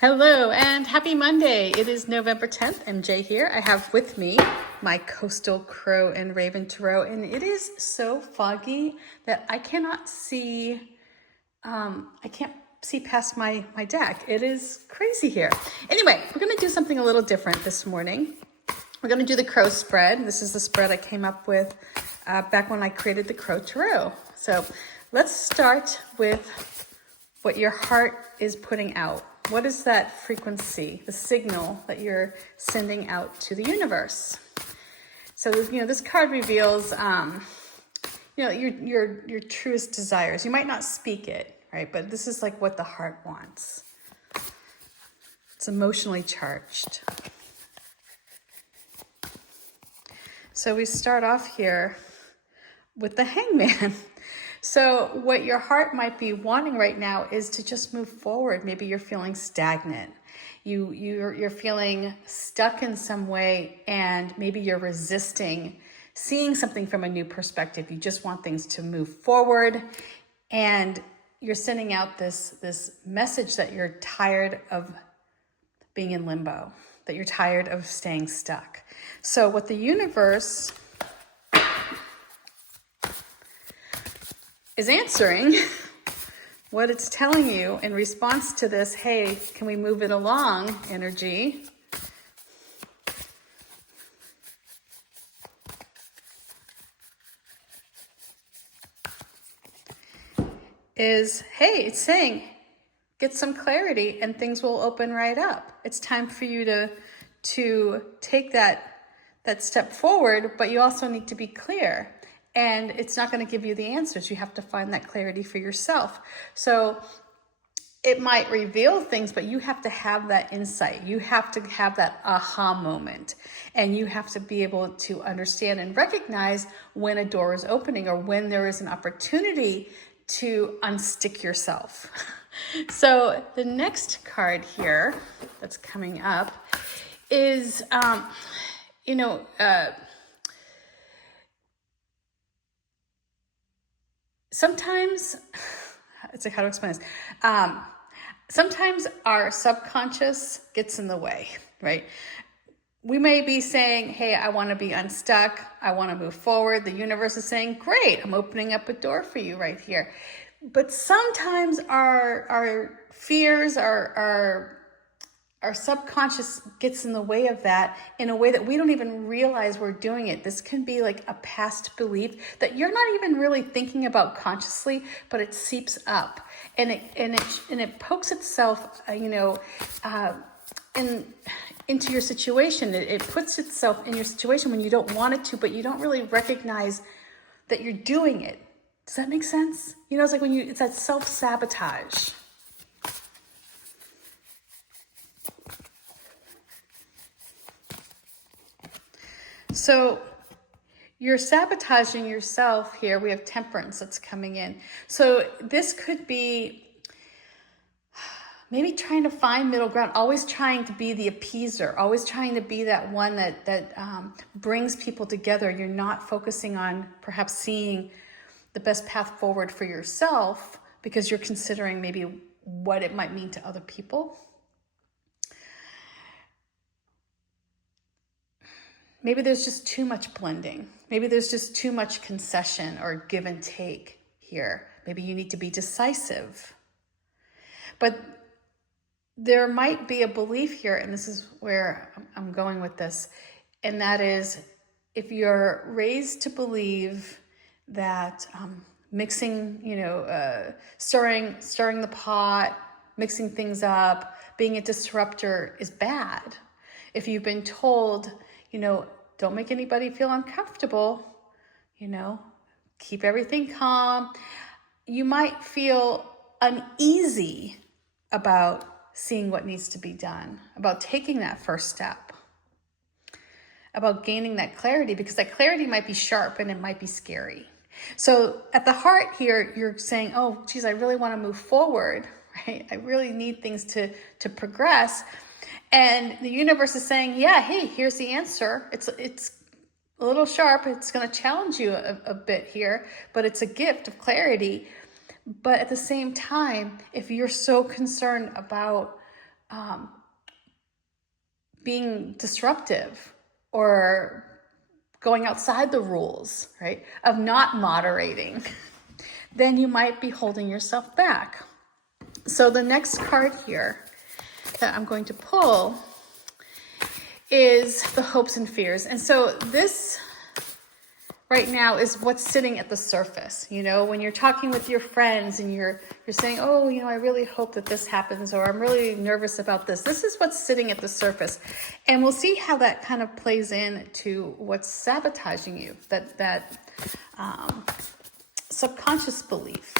Hello and happy Monday. It is November 10th. MJ here. I have with me my coastal crow and raven tarot, and it is so foggy that I cannot see, I can't see past my deck. It is crazy here. Anyway, we're going to do something a little different this morning. We're going to do the crow spread. This is the spread I came up with back when I created the crow tarot. So let's start with what your heart is putting out. What is that frequency, the signal that you're sending out to the universe? So, this card reveals, your truest desires. You might not speak it, right? But this is like what the heart wants. It's emotionally charged. So we start off here with the Hangman. So what your heart might be wanting right now is to just move forward. Maybe you're feeling stagnant. You're feeling stuck in some way, and maybe you're resisting seeing something from a new perspective. You just want things to move forward, and you're sending out this message that you're tired of being in limbo, that you're tired of staying stuck. So what the universe is answering, what it's telling you in response to this, hey, can we move it along energy, is, hey, it's saying, get some clarity and things will open right up. It's time for you to take that step forward, but you also need to be clear. And it's not going to give you the answers. You have to find that clarity for yourself. So it might reveal things, but you have to have that insight. You have to have that aha moment. And you have to be able to understand and recognize when a door is opening or when there is an opportunity to unstick yourself. So the next card here that's coming up is, sometimes, it's like, how to explain this? Sometimes our subconscious gets in the way, right? We may be saying, hey, I want to be unstuck. I want to move forward. The universe is saying, great, I'm opening up a door for you right here. But sometimes our fears, our subconscious gets in the way of that in a way that we don't even realize we're doing it. This can be like a past belief that you're not even really thinking about consciously, but it seeps up and it pokes itself, into your situation. It puts itself in your situation when you don't want it to, but you don't really recognize that you're doing it. Does that make sense? It's like it's that self-sabotage. So you're sabotaging yourself here. We have Temperance that's coming in. So this could be maybe trying to find middle ground, always trying to be the appeaser, always trying to be that one that brings people together. You're not focusing on perhaps seeing the best path forward for yourself because you're considering maybe what it might mean to other people. Maybe there's just too much blending. Maybe there's just too much concession or give and take here. Maybe you need to be decisive. But there might be a belief here, and this is where I'm going with this, and that is if you're raised to believe that mixing, stirring the pot, mixing things up, being a disruptor is bad. If you've been told, don't make anybody feel uncomfortable, keep everything calm, you might feel uneasy about seeing what needs to be done, about taking that first step, about gaining that clarity, because that clarity might be sharp and it might be scary. So at the heart here, you're saying, oh, geez, I really want to move forward, right? I really need things to progress. And the universe is saying, yeah, hey, here's the answer. It's a little sharp. It's going to challenge you a bit here, but it's a gift of clarity. But at the same time, if you're so concerned about being disruptive or going outside the rules, right, of not moderating, then you might be holding yourself back. So the next card here that I'm going to pull is the hopes and fears. And so this right now is what's sitting at the surface. You know, when you're talking with your friends and you're saying, oh, you know, I really hope that this happens, or I'm really nervous about this. This is what's sitting at the surface. And we'll see how that kind of plays into what's sabotaging you, that subconscious belief.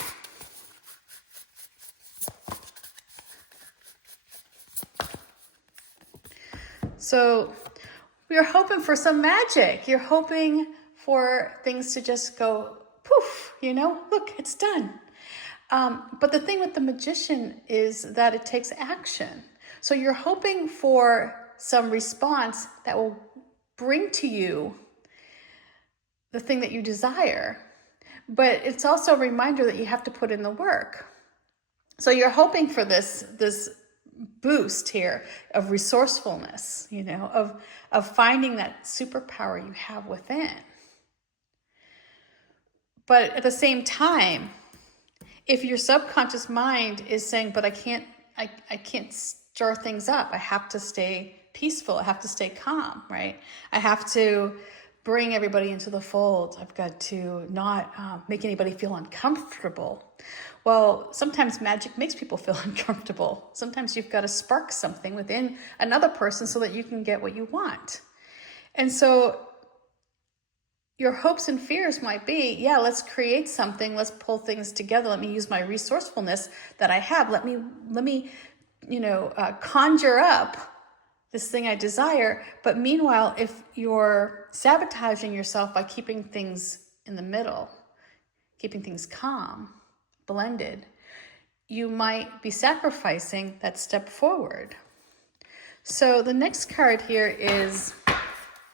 So you're hoping for some magic. You're hoping for things to just go poof, you know, look, it's done. But the thing with the magician is that it takes action. So you're hoping for some response that will bring to you the thing that you desire. But it's also a reminder that you have to put in the work. So you're hoping for this boost here of resourcefulness, you know, of finding that superpower you have within. But at the same time, if your subconscious mind is saying, but I can't stir things up. I have to stay peaceful. I have to stay calm, right? I have to bring everybody into the fold. I've got to not make anybody feel uncomfortable. Well, sometimes magic makes people feel uncomfortable. Sometimes you've got to spark something within another person so that you can get what you want. And so your hopes and fears might be, yeah, let's create something. Let's pull things together. Let me use my resourcefulness that I have. Let me, conjure up this thing I desire. But meanwhile, if you're sabotaging yourself by keeping things in the middle, keeping things calm, blended, you might be sacrificing that step forward. So the next card here is,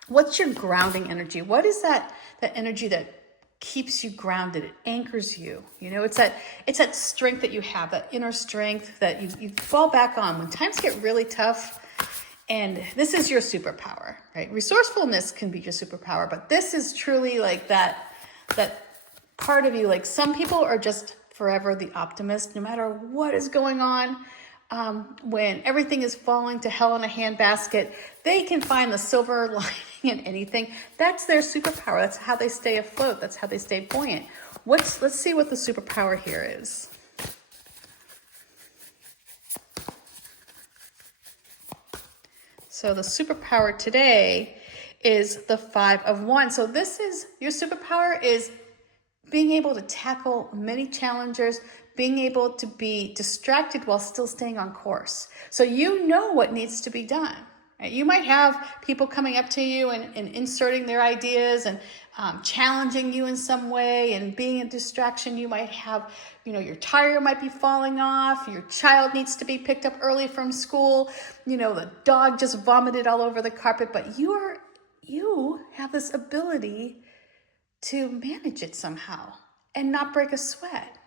what's your grounding energy? What is that energy that keeps you grounded? It anchors you. You know, it's that strength that you have, that inner strength that you fall back on when times get really tough. And this is your superpower, right? Resourcefulness can be your superpower, but this is truly like that part of you. Like, some people are just forever the optimist, no matter what is going on. When everything is falling to hell in a handbasket, they can find the silver lining in anything. That's their superpower. That's how they stay afloat. That's how they stay buoyant. Let's see what the superpower here is. So the superpower today is the 5 of Wands. So this is your superpower, is being able to tackle many challenges, being able to be distracted while still staying on course. So you know what needs to be done. Right? You might have people coming up to you and inserting their ideas and challenging you in some way and being a distraction. You might have, your tire might be falling off. Your child needs to be picked up early from school. The dog just vomited all over the carpet. But you have this ability to manage it somehow and not break a sweat.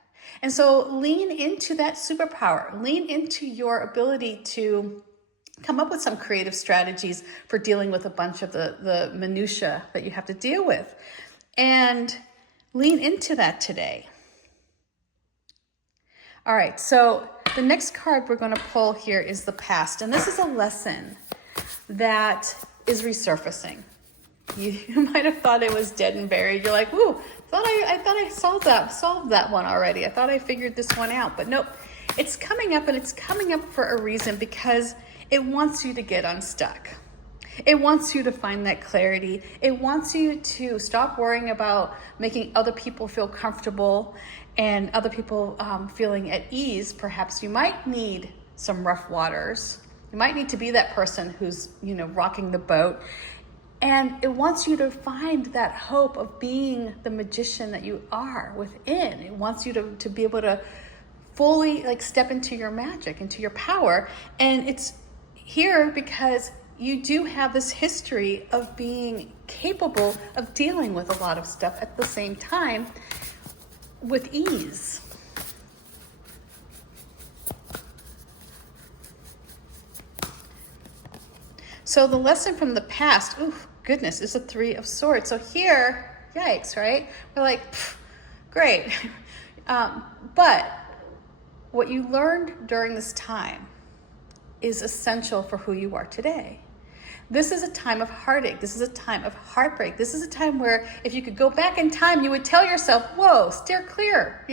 And so lean into that superpower. Lean into your ability to come up with some creative strategies for dealing with a bunch of the minutia that you have to deal with. And lean into that today. All right, so the next card we're going to pull here is the past. And this is a lesson that is resurfacing. You might have thought it was dead and buried. You're like, ooh, I thought I solved that one already. I thought I figured this one out. But nope, it's coming up, and it's coming up for a reason, because it wants you to get unstuck. It wants you to find that clarity. It wants you to stop worrying about making other people feel comfortable and other people feeling at ease. Perhaps you might need some rough waters. You might need to be that person who's, rocking the boat. And it wants you to find that hope of being the magician that you are within. It wants you to be able to fully step into your magic, into your power. And it's here because you do have this history of being capable of dealing with a lot of stuff at the same time with ease. So the lesson from the past, ooh, goodness, is the Three of Swords. So here, yikes, right? We're like, great. But what you learned during this time is essential for who you are today. This is a time of heartache. This is a time of heartbreak. This is a time where if you could go back in time, you would tell yourself, whoa, steer clear.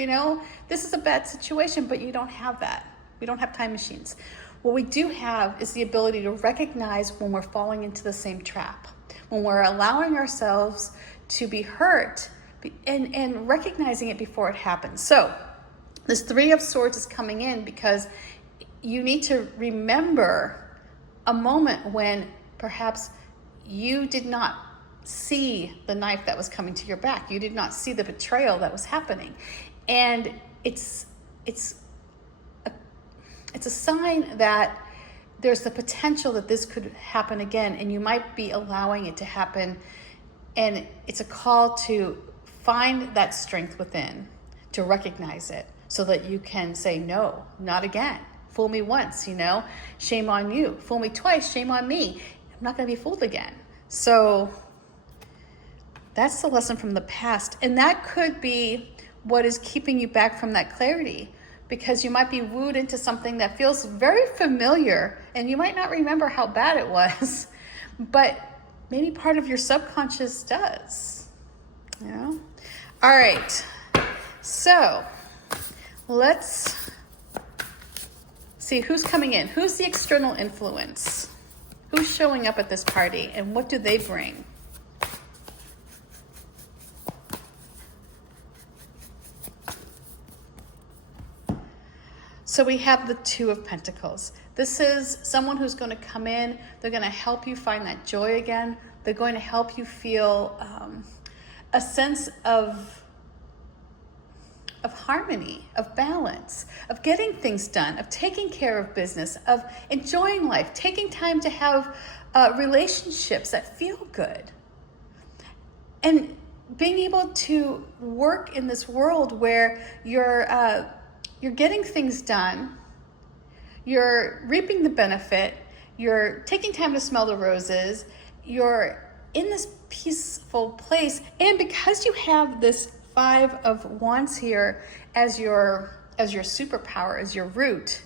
This is a bad situation, but you don't have that. We don't have time machines. What we do have is the ability to recognize when we're falling into the same trap, when we're allowing ourselves to be hurt and recognizing it before it happens. So this Three of Swords is coming in because you need to remember a moment when perhaps you did not see the knife that was coming to your back. You did not see the betrayal that was happening. And it's a sign that there's the potential that this could happen again, and you might be allowing it to happen. And it's a call to find that strength within, to recognize it so that you can say, no, not again. Fool me once, shame on you. Fool me twice, shame on me. I'm not going to be fooled again. So that's the lesson from the past. And that could be what is keeping you back from that clarity, because you might be wooed into something that feels very familiar and you might not remember how bad it was, but maybe part of your subconscious does. All right. So let's see who's coming in. Who's the external influence? Who's showing up at this party and what do they bring? So we have the Two of Pentacles. This is someone who's going to come in. They're going to help you find that joy again. They're going to help you feel a sense of harmony, of balance, of getting things done, of taking care of business, of enjoying life, taking time to have relationships that feel good. And being able to work in this world where you're getting things done, you're reaping the benefit, you're taking time to smell the roses, you're in this peaceful place. And because you have this Five of Wands here as your superpower, as your root,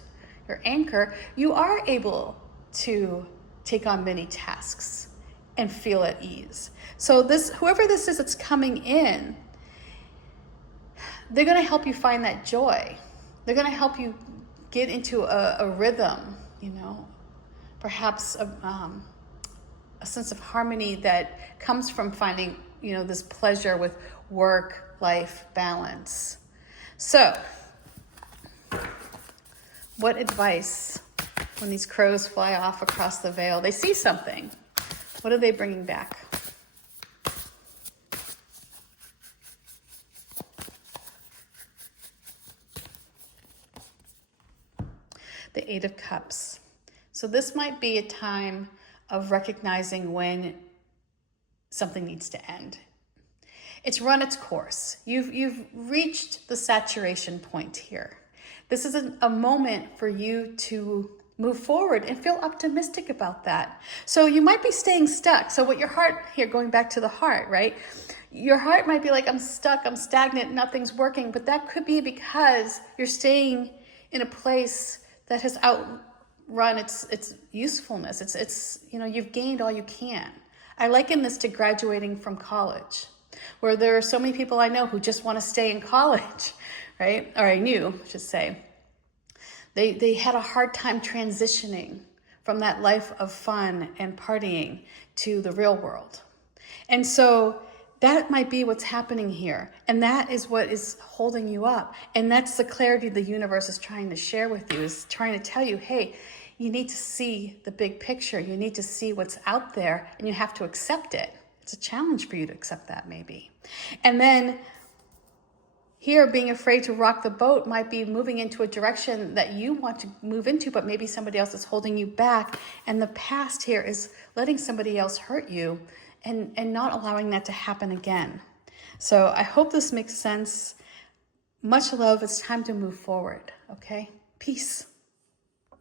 your anchor, you are able to take on many tasks and feel at ease. So whoever this is that's coming in, they're going to help you find that joy. They're going to help you get into a rhythm, perhaps a sense of harmony that comes from finding, this pleasure with work-life balance. So, what advice when these crows fly off across the veil? They see something. What are they bringing back? The Eight of Cups. So this might be a time of recognizing when something needs to end. It's run its course. You've reached the saturation point here. This is a moment for you to move forward and feel optimistic about that. So you might be staying stuck. So what your heart here, going back to the heart, right? Your heart might be like, I'm stuck, I'm stagnant, nothing's working. But that could be because you're staying in a place that has outrun its usefulness. It's you've gained all you can. I liken this to graduating from college, where there are so many people I know who just want to stay in college, right? Or I knew, I should say. They had a hard time transitioning from that life of fun and partying to the real world. And so that might be what's happening here. And that is what is holding you up. And that's the clarity the universe is trying to share with you, is trying to tell you, hey, you need to see the big picture. You need to see what's out there, and you have to accept it. It's a challenge for you to accept that, maybe. And then here, being afraid to rock the boat might be moving into a direction that you want to move into, but maybe somebody else is holding you back. And the past here is letting somebody else hurt you and not allowing that to happen again. So I hope this makes sense. Much love. It's time to move forward, okay? Peace.